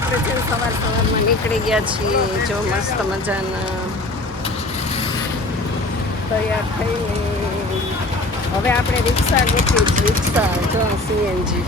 આપણે છે સવાર સવારમાં નીકળી ગયા છીએ, જો મસ્ત મજાના તૈયાર થઈને. હવે આપણે રિક્ષા ગોઠવી રિક્ષા, જો, સીએનજી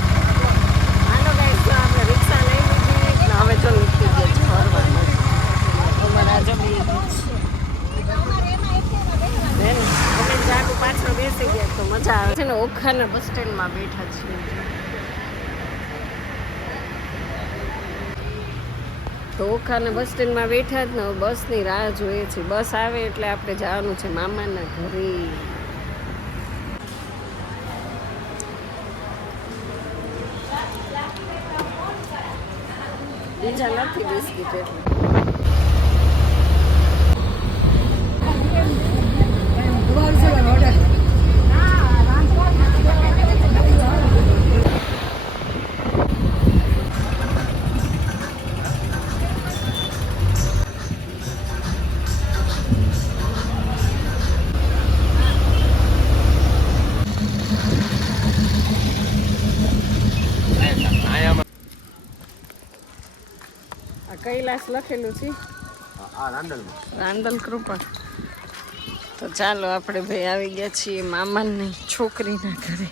હાલો guys, જો આપણે રિક્ષા લઈ લીધી ને હવે જો નીકળી ગયા છે ફરવા માટે. અમારા આજુબાજુ બેન અમે જાગુ પાછળ બેસી ગયા તો મજા આવે છે ને ઓખાના બસ સ્ટેન્ડમાં બેઠા છીએ તો ઓખાના બસ સ્ટેન્ડમાં બેઠા જ ને બસની રાહ જોઈએ છે બસ આવે એટલે આપણે જવાનું છે મામાના ઘરે. બીજા નથી બિસ્કીટ કૈલાસ લખેલું છે. કૃપા. તો ચાલો આપણે ભાઈ આવી ગયા છીએ મામાની છોકરીના ઘરે.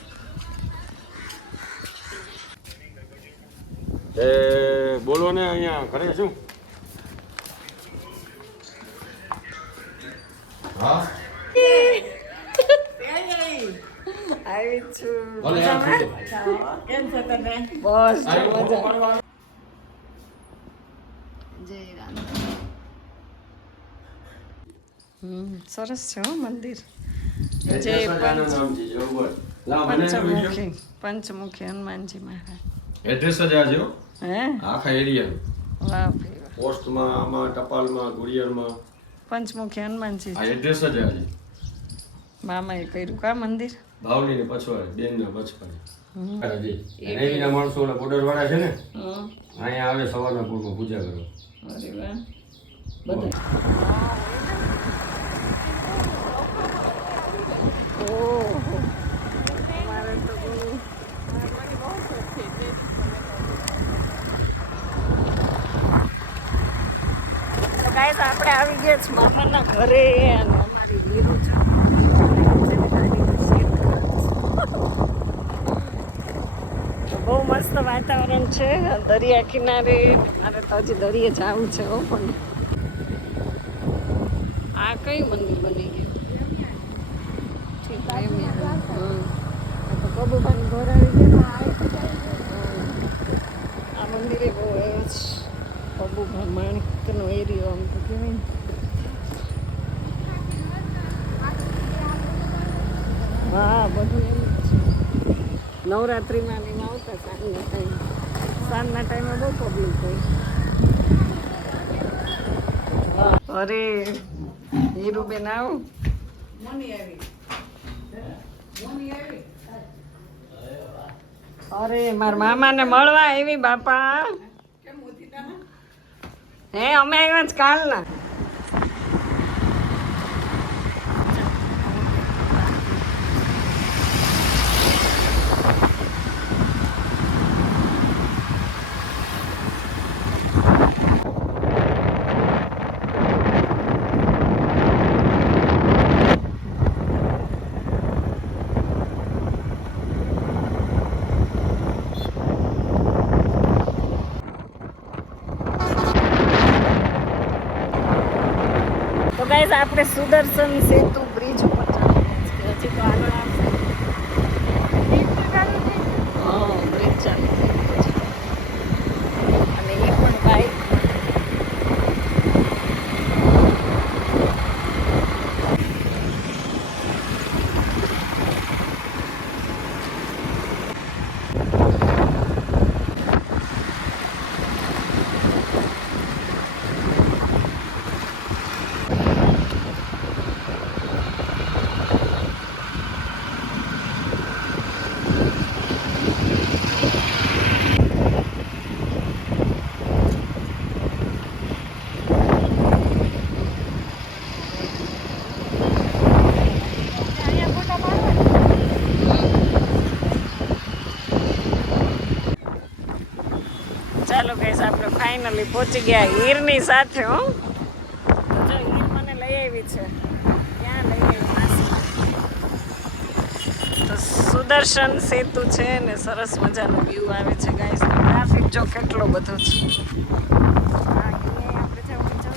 એ બોલો ને અહીંયા ઘરે શું? હા? આવી છું. આમ કેમ છો તમે? બસ મજા. સરસ છે હો મંદિર. જય પંચ પંચમુખી પંચમુખી હનુમાનજી મહારાજ. એડ્રેસ જ આજે હે. આખા એરિયા વાહ. પોસ્ટમાં આમાં ટપાલમાં કુરિયરમાં પંચમુખી હનુમાનજી આ એડ્રેસ જ આજે મામાએ કર્યું કા મંદિર? ભાવની ને પછવાડે. બેન ને પછવાડે હાજી નેવીના માણસો ઓલા બોર્ડર વાળા છે ને? અહીંયા આવે સવારના પૂરમાં પૂજા કરો અરે વાહ. બધા બહુ આપણે આવી ગયા છીએ મામાના ઘરે અને અમારી વીરુ છે. બહુ મસ્ત વાતાવરણ છે, દરિયા કિનારે. મારે તો હજી દરિયે જવું છે પણ આ કયું મંદિર બની ગયું ઠીક પ્રેમિયા. હમ. આ તો કબૂભાનું ઘર આવી ગયું હમ. આ મંદિરે બહુ એ જ કબૂભા માણિકનો એરિયો આમ તો કહેવાય ને હા, બધું એમ જ છે. નવરાત્રિમાં ને એમાં આવતા સાંજના ટાઈમ સાંજના ટાઈમે બહુ પબ્લિક હોય. અરે, હીરુબેન આવો. અરે મારા મામાને મળવા આવી બાપા. હે અમે આવ્યા જ કાલના. ગાઈઝ આપણે સુદર્શન સેતુ બ્રિજ ઉપર છીએ. હજી તો આગળ આવશે બ્રિજ ચાલુ ફાઇનલી પહોંચી ગયા હીરની સાથે, હો. જો, હીર મને લઈ આવી છે. ક્યાં લઈ આવી? તો સુદર્શન સેતુ છે ને સરસ મજાનો વ્યૂ આવે છે ગાઈસ ટ્રાફિક જો કેટલો બધો છે હા, અહીંયા આપણે જવું છે.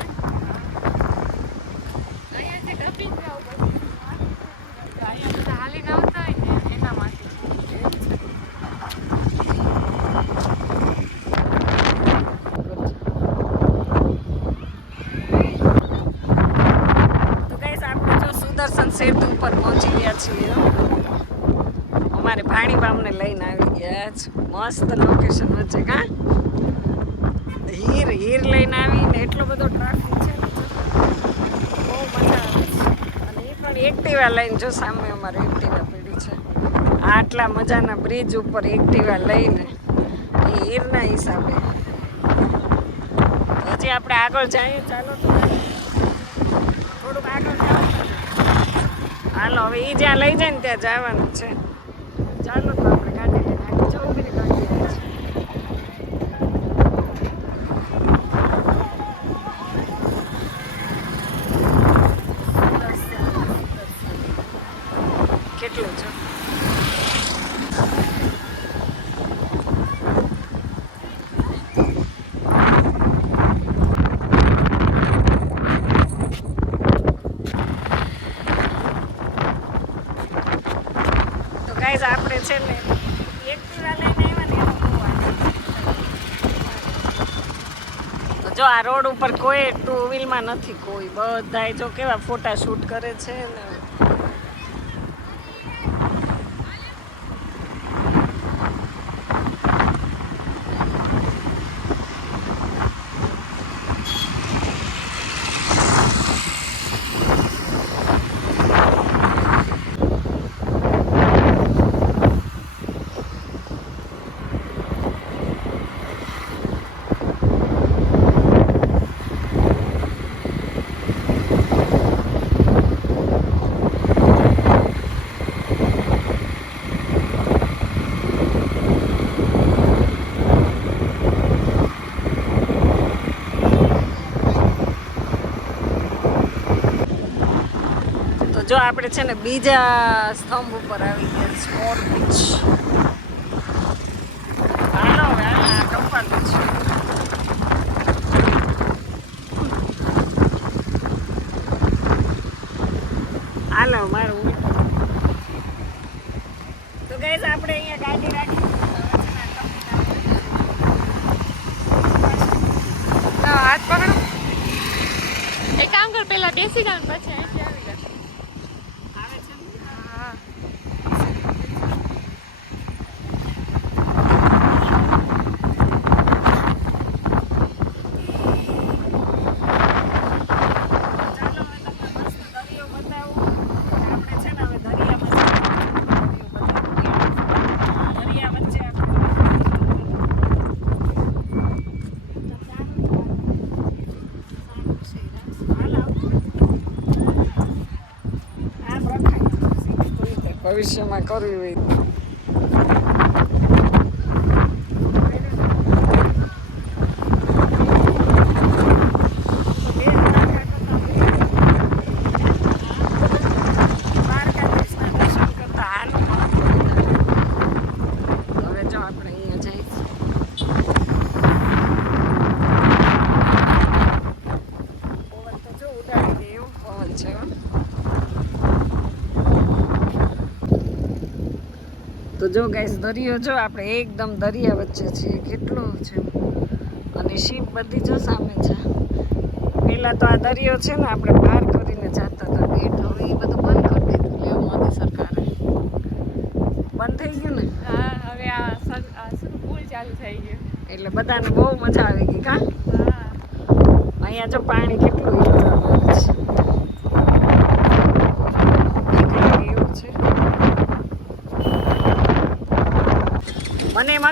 અહીંયાથી ડબિંગ ગાવ પછી. અહીંયા બધા હાલીને આવતા હોય ને એના માટે તો ગાઈસ આપણે જો સુદર્શન સેતુ ઉપર પહોંચી ગયા છીએ અમારે ભાણીબામને લઈને આવી ગયા છે મસ્ત લોકેશન વચ્ચે, કા? હીર હીર લઈને આવીને એટલો બધો ટ્રાફિક છે બહુ મજા આવે છે. અને એ પણ એક્ટિવા લઈને, જો સામે અમારે એક્ટિવા પડી છે. આટલા મજાના બ્રિજ ઉપર એક્ટિવા લઈને એ હીરના હિસાબે. હજી આપણે આગળ જઈએ, ચાલો તો. થોડુંક આગળ જાઓ. હાલો, હવે એ જ્યાં લઈ જાય ને ત્યાં જવાનું છે ચાલો તો આપણે ગાડી લઈને આગળ જવું બધી ગાડી આવે છે કેટલું છે તો ગાઈઝ આપણે છે ને એક્ટિવા લઈને આવ્યા ને એનો બહુ આનંદ. તો જો આ રોડ ઉપર કોઈ ટુ વ્હીલમાં નથી કોઈ. બધાય જો કેવા ફોટા શૂટ કરે છે ને તો જો આપણે છે ને બીજા સ્તંભ ઉપર આવી ગયા મોર બીચ. હાલો હવે આ કપાલ બીચ હાલો મારું ઉલટું. તો ગઈસ આપણે અહીંયા ગાડી રાખી લાવો, હાથ પકડો એક કામ કર પેલા બેસી જાવ ને પછી અહીંથી આવી જા આવે છે ને? હા ચાલો હવે તમને મસ્ત દરિયો બતાવું આપણે છે ને હવે દરિયામાં જવાનું. દરિયા વચ્ચે આપણે ભવિષ્યમાં કરવી હોય તો. દ્વારકાધીશના દર્શન કરતા હાલો. હવે જો આપણે અહીંયા જઈશું પવન તો જો ઉડાડી દે એવું પવન છે હો. તો જો ગાઈસ દરિયો જો આપણે એકદમ દરિયા વચ્ચે છીએ કેટલો છે. અને શીપ બધી જો સામે છે. પેલા તો આ દરિયો છે ને આપણે પાર કરીને જતા હતા ગેટ હવે એ બધું બંધ કરી દીધું લેવ મોદી સરકારે. બંધ થઈ ગયું ને? હા હવે આ પુલ ચાલુ થઈ ગયું. એટલે બધાને બહુ મજા આવી ગઈ કા? હા. અહીંયા જો પાણી કેટલું છે.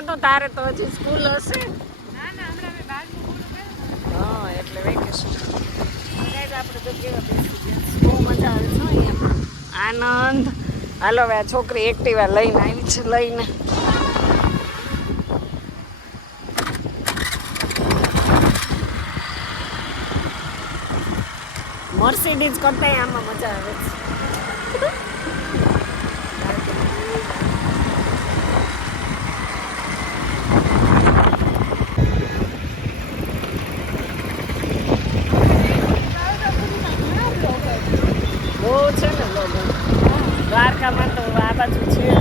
હતું તારે તો હજી સ્કૂલ હશે. હા એટલે વેકેશન. આપણે બહુ મજા આવે છે અહીંયા. આનંદ. હાલો હવે આ છોકરી એક્ટિવા લઈને આવી છે લઈને. મર્સિડીઝ કરતા આમાં મજા આવે છે. દ્વારકામાં તો આ બાજુ છે.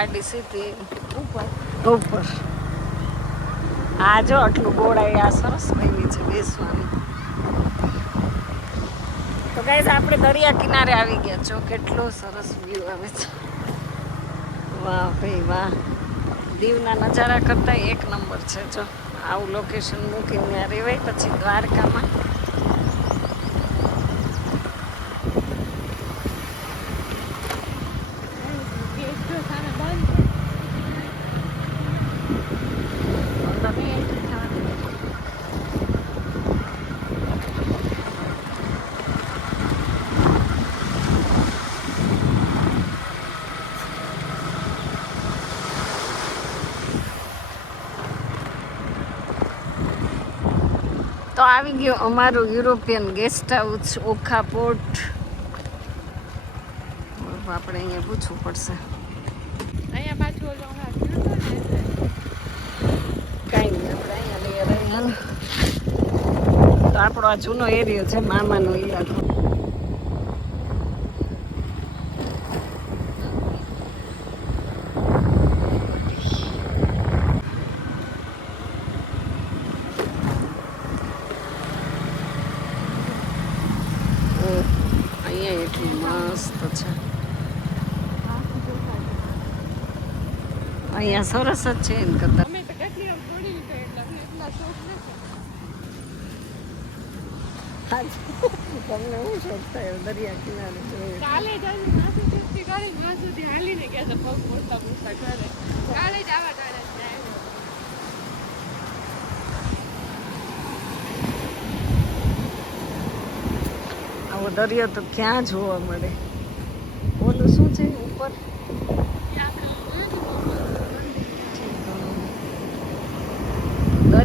ગાડી સીધી. ઉપર. ઉપર. આ જો આટલું ગોળાઈ આ સરસ બની છે બેસવાની. તો ગાઈઝ આપણે દરિયા કિનારે આવી ગયા. છો કેટલો સરસ વ્યૂ આવે છે. વાહ ભાઈ વાહ. દીવના નજારા કરતાં એક નંબર છે જો. આવું લોકેશન મૂકીને રહેવાય પછી દ્વારકામાં ગેટ જો સામે બંધ છે અંદર નહીં entry થવાની. તો આવી ગયો અમારો European guest house Okha port આપણે અહીંયા પૂછવું પડશે. અહીંયા પાછું કાંઈ નહીં આપણે અહીંયા રહ્યા તો આપણો આ જૂનો એરિયો છે મામાનો ઇલાકો છે અહીંયા સરસ જ છે એમ કરતા. તો કેટલી આમ થોડી લીધો એટલે અમને એટલા શોખ નથી તમને હું શોખ થાય દરિયા કિનારે જોઈએ કાલે જ આજે માથું કરી હાલીને ગયા હતા પગ મોડતા મોડતા ઘરે. કાલે જ આવા ટાણે આવો દરિયો તો ક્યાં જોવા મળે? ઓલું શું છે ઉપર?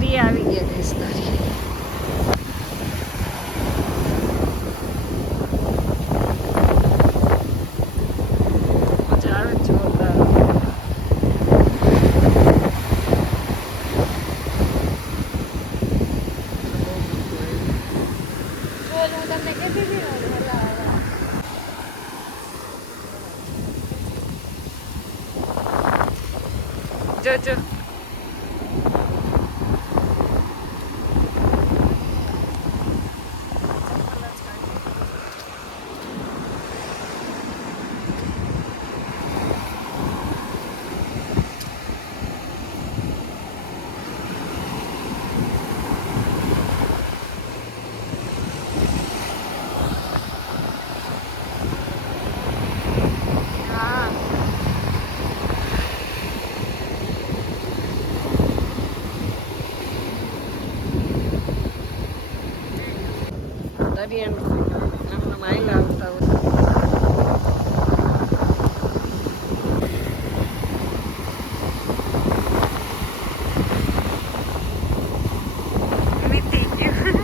દરિયા આવી ગયા ગઈશ દરિયા મજા આવે છે જોરદાર બોલ હું તમને કહેતી હતી ને હલા હલા જો જો હા દરિયાનું નામના માયલા આવતા હોય વીતી ગયું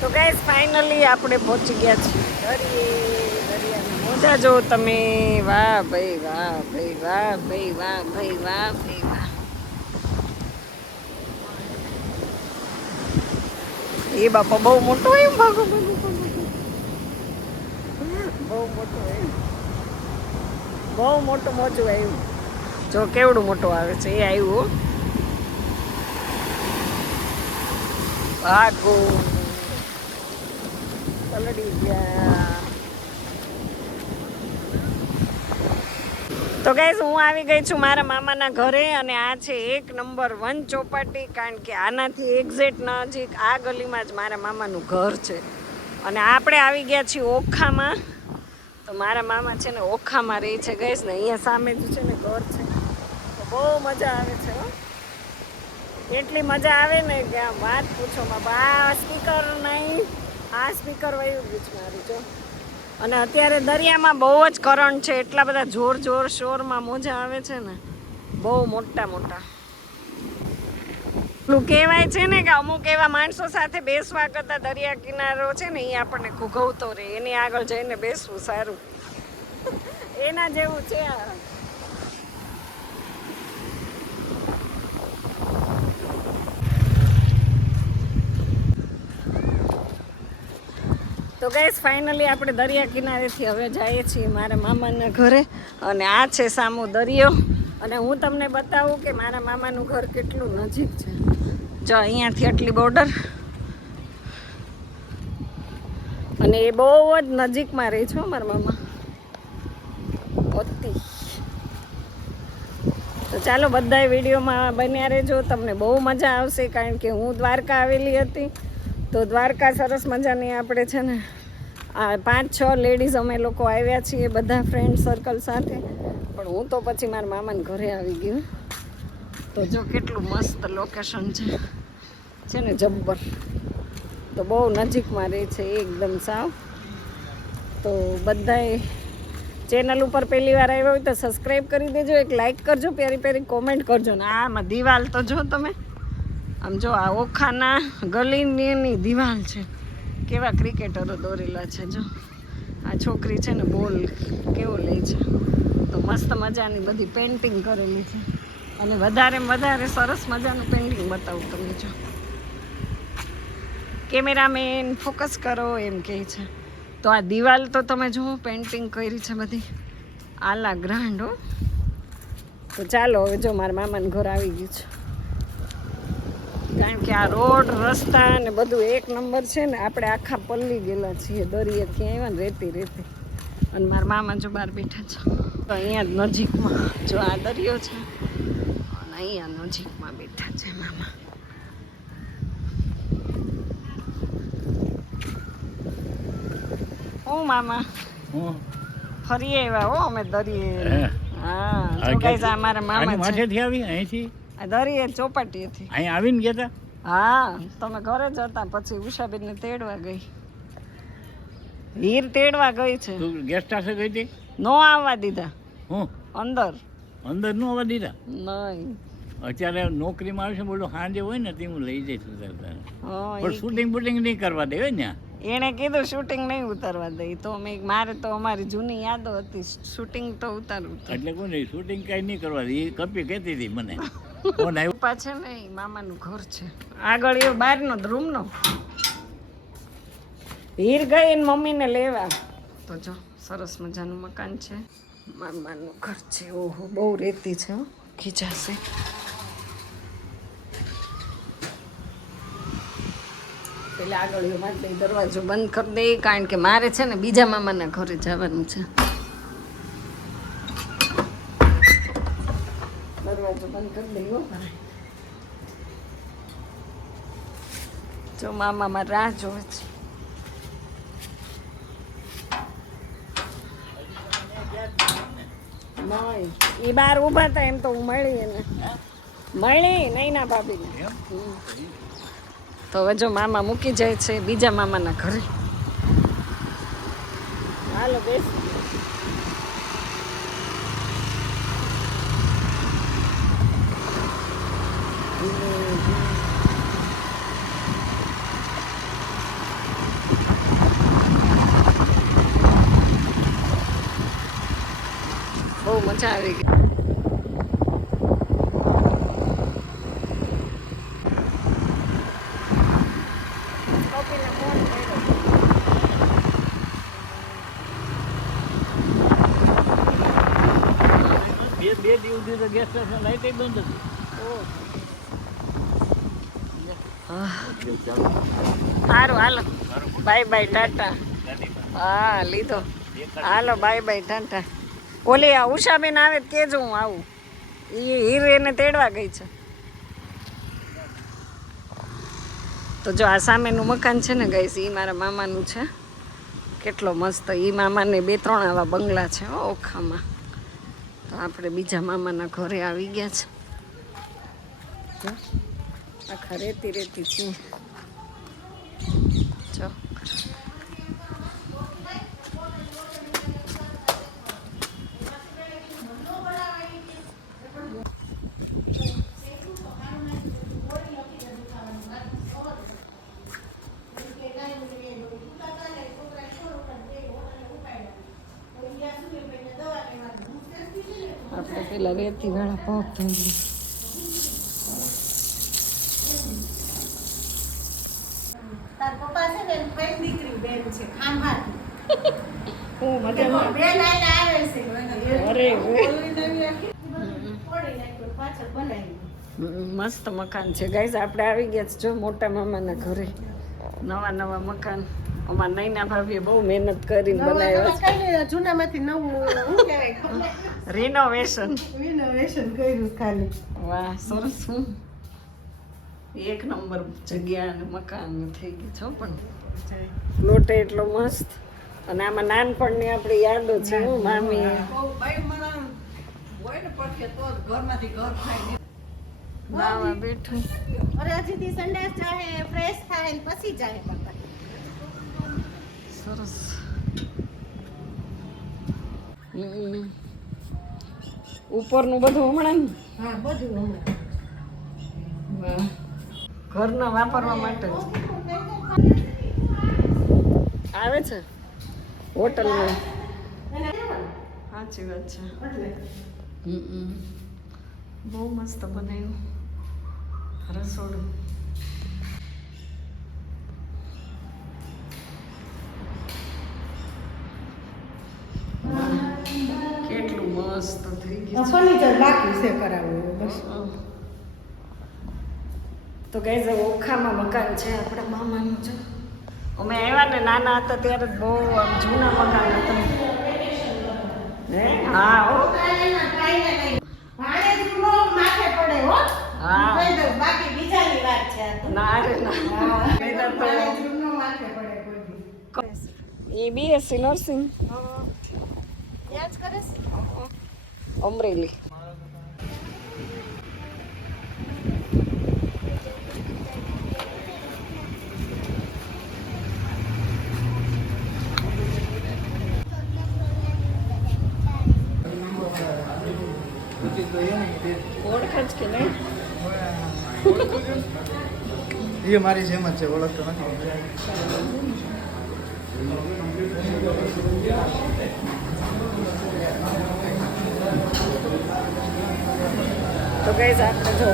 તો ગાઈસ ફાઇનલી આપણે પહોંચી ગયા છીએ. મોજા જો તમે. વાહ, ભાઈ વાહ ભાઈ વાહ ભાઈ વાહ ભાઈ વાહ ભાઈ, વાહ. એ બાપા બહુ મોટો એમ ભાગો. બહુ મોટો હોય બહુ મોટું મોજું આવ્યું જો કેવડું મોટું આવે છે, એ આવ્યું. ભાગો. પલળી ગયા. તો ગાઈઝ હું આવી ગઈ છું મારા મામાના ઘરે અને આ છે એક નંબર વન ચોપાટી, કારણ કે આનાથી એક્ઝેક્ટ નજીક આ ગલીમાં જ મારા મામાનું ઘર છે. અને આપણે આવી ગયા છીએ ઓખામાં. તો મારા મામા છે ને ઓખામાં રહે છે ગઈશ ને અહીંયા સામે જ છે ને ઘર છે. તો બહુ મજા આવે છે હો. એટલી મજા આવે ને કે આ વાત પૂછો માં બા સ્પીકર નહીં. આ સ્પીકર વયું ગયું છે મારું, જો. અને અત્યારે દરિયામાં બહુ જ કરંટ છે, એટલા બધા જોર જોર શોરમાં મોજા આવે છે ને. બહુ મોટા મોટા. પેલું કહેવાય છે ને કે અમુક એવા માણસો સાથે બેસવા કરતાં દરિયા કિનારો છે ને, એ આપણને ઘૂઘવતો રહે. એની આગળ જઈને બેસવું સારું. એના જેવું છે આ. તો ગાઈસ ફાઇનલી આપણે દરિયા કિનારેથી હવે જઈએ છીએ મારા મામાના ઘરે. અને આ છે સામો દરિયો. અને હું તમને બતાવું કે મારા મામાનું ઘર કેટલું નજીક છે. જો અહીંયાથી આટલી બોર્ડર અને એ બહુ જ નજીકમાં રહી છે મારા મામા. ઓતી. તો ચાલો બધાય વિડીયોમાં બન્યા રહેજો. તમને બહુ મજા આવશે કારણ કે હું દ્વારકા આવેલી હતી. તો દ્વારકા સરસ મજાની આપણે છે ને આ પાંચ છ લેડીઝ અમે લોકો આવ્યા છીએ બધા ફ્રેન્ડ સર્કલ સાથે. પણ હું તો પછી મારા મામાને ઘરે આવી ગયું તો જો કેટલું મસ્ત લોકેશન છે. છે ને જબ્બર. તો બહુ નજીકમાં રહે છે એકદમ સાવ. તો બધાએ ચેનલ ઉપર પહેલી વાર આવ્યો હોય તો સબસ્ક્રાઈબ કરી દેજો, એક લાઈક કરજો, પ્યારી પ્યારી કોમેન્ટ કરજો ને આમાં દિવાલ તો જો તમે. આમ જો આ ઓખાના ગલીની દિવાલ છે. કેવા ક્રિકેટરો દોરેલા છે જો. આ છોકરી છે ને બોલ કેવો લે છે. તો મસ્ત મજાની બધી પેઇન્ટિંગ કરેલી છે. અને વધારે વધારે સરસ મજાનું પેઇન્ટિંગ બતાવું તમને જો. કેમેરામેન ફોકસ કરો એમ કહે છે. તો આ દિવાલ તો તમે જુઓ પેઇન્ટિંગ કરી છે બધી. આલા ગ્રાન્ડ હો. તો ચાલો હવે જો મારા મામાનું ઘર આવી ગયું છે. કારણ કે આ રોડ રસ્તા ને બધું એક નંબર છે ને આપણે આખા પલ્લી ગયેલા છીએ. દરિયેથી આવ્યા ને રેતી રેતી. અને મારા મામા જો બહાર બેઠા છે. તો અહીંયા જ નજીકમાં જો આ દરિયો છે. અને અહીંયા નજીકમાં બેઠા છે મામા. હું મામા. ફરી આવ્યા હો અમે દરિયે. હા. જો? આ મારા મામા છે. માથેથી આવી? અહીંથી? આ ચોપાટી હતી. અહીં આવીને ગયા હા તમે ઘરે જ હતા પછી ઉષાબેનને તેડવા ગઈ. હીર તેડવા ગઈ છે. તું ગેસ્ટ હાઉસે ગઈ હતી? નો આવવા દીધા. હું? અંદર. અંદર નો આવવા દીધા? નહીં. અત્યારે નોકરીમાં આવશે બોલો સાંજે હોય ને તે હું લઈ જઈશ ઉતાર પણ શૂટિંગ બુટિંગ નહીં કરવા દે ને? એણે કીધું શૂટિંગ નહીં ઉતારવા દે. તો અમે મારે તો અમારી જૂની યાદો હતી. શૂટિંગ તો ઉતારવું એટલે કોઈ નહીં શૂટિંગ કાંઈ નહીં કરવા દે. એ કપી કહેતી હતી મને. ફોન આવ્યો? પપ્પા છે ને, ઈ મામાનું ઘર છે. આગળ એ બહારનો, રૂમનો. હીર ગઈ એને મમ્મીને લેવા. તો જો, સરસ મજાનું મકાન છે. મામાનું ઘર છે, ઓહો, બહુ રેતી છે ખીચાશે પેલા આગળ વાત દરવાજો બંધ કરી દે, કારણ કે મારે છે ને બીજા મામાના ઘરે જવાનું છે. દરવાજો બંધ કરી દઈ હો ભાઈ જો મામામાં રાહ જોવે છે. એ બાર ઊભા હતા એમ તો હું મળી એને. મળી નહીં ના ભાભીને તો હવે જો મામા મૂકી જાય છે બીજા મામાના ઘરે. હાલો બેસ બહુ મજા આવી ગઈ. બે બે દિવસ સુધી ગેસ સ્ટેશન લાઈટ બંધ હતી. સારું હાલો. Bye bye tata. હા લીધો. Hello bye bye tata. ઓલી આ ઉષાબેન આવે કેજો હું આવું. એ હીર એને તેડવા ગઈ છે. તો જો આ સામેનું મકાન છે ને ગઈશ એ મારા મામાનું છે. કેટલો મસ્ત એ મામાને બે ત્રણ આવા બંગલા છે ઓખામાં. તો આપણે બીજા મામાના ઘરે આવી ગયા છે. આખા રેતી રેતી છે જો આપણે પેલા રેતી વાળા પગ થઈ તાર પપ્પા છે ને એની દીકરી બેન છે ખાંભા હું મજામાં? બેન આઈને આવે છે અરે પાછળ બનાવી મસ્ત મકાન છે. ગાઈઝ આપણે આવી ગયા છે જો મોટા મામાના ઘરે. નવા નવા મકાન. અમાર નૈના ભાભીએ બહુ મહેનત કરીને બનાવ્યો જૂનામાંથી નવું રિનોવેશન રિનોવેશન કર્યું ખાલી. વાહ સરસ હું એક નંબર જગ્યા અને મકાન થઈ ગયું છો પણ. લોટે એટલો મસ્ત. અને આમાં નાનપણની આપણી યાદો છે હું મામી બેઠું. અરે હજી સંડાસ જાય ફ્રેશ થાય પછી જાય સરસ. ઉપરનું બધું હમણાં? ને? હા બધું હમણાં. ઘરના વાપરવા માટે. જ આવે છે? હોટલમાં. સાચી વાત છે. હમ. બહુ મસ્ત બનાવ્યું. રસોડું. મસ્ત થઈ ગયું. ફર્નિચર બાકી છે કરાવવું બસ. તો ગઈ ઓખામાં મકાન છે આપણા મામાનું છે. અમે આવ્યા ને નાના હતા ત્યારે બહુ આમ જૂના મકાન હતા. હે? બાકી બીજાની વાત છે ના રે ના એ બી ભાણેજનો માથે પડે કોઈ એ બીએસસી નર્સિંગ કરે છે? અમરેલી ઓળખે જ કે નહીં? એ મારી જેમ જ છે ઓળખતો નથી. તો ગઈ આપણે જો.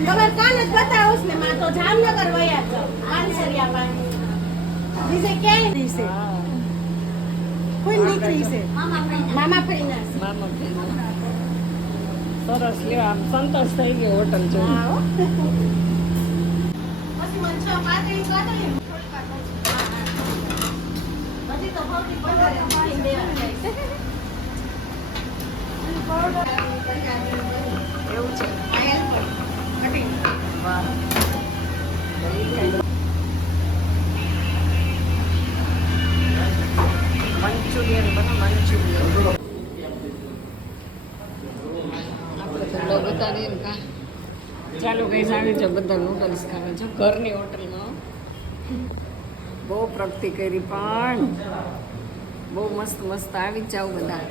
ખબર કાલે જ બતાવું ને માં તો જામનગર વયા છો માનસરિયા બાજુ બીજે ક્યાંય છે હા કોઈ દીકરી છે મામા ફઈના છે મામા સરસ લેવા આમ સંતોષ થઈ ગયો હોટલ જો હા હો. પછી મને છ પાંત્રીસ વાગે બધી તો ભરતી પંદરે પાણી દેવા જાય છે. એવું છે પાયલ પણ કટિંગ વાહ ચાલો કઈ આવી જાઓ બધા નૂડલ્સ ખાવા જો ઘરની હોટલમાં. બહુ પ્રગતિ કરી પણ બહુ મસ્ત મસ્ત આવી જાઓ બધા.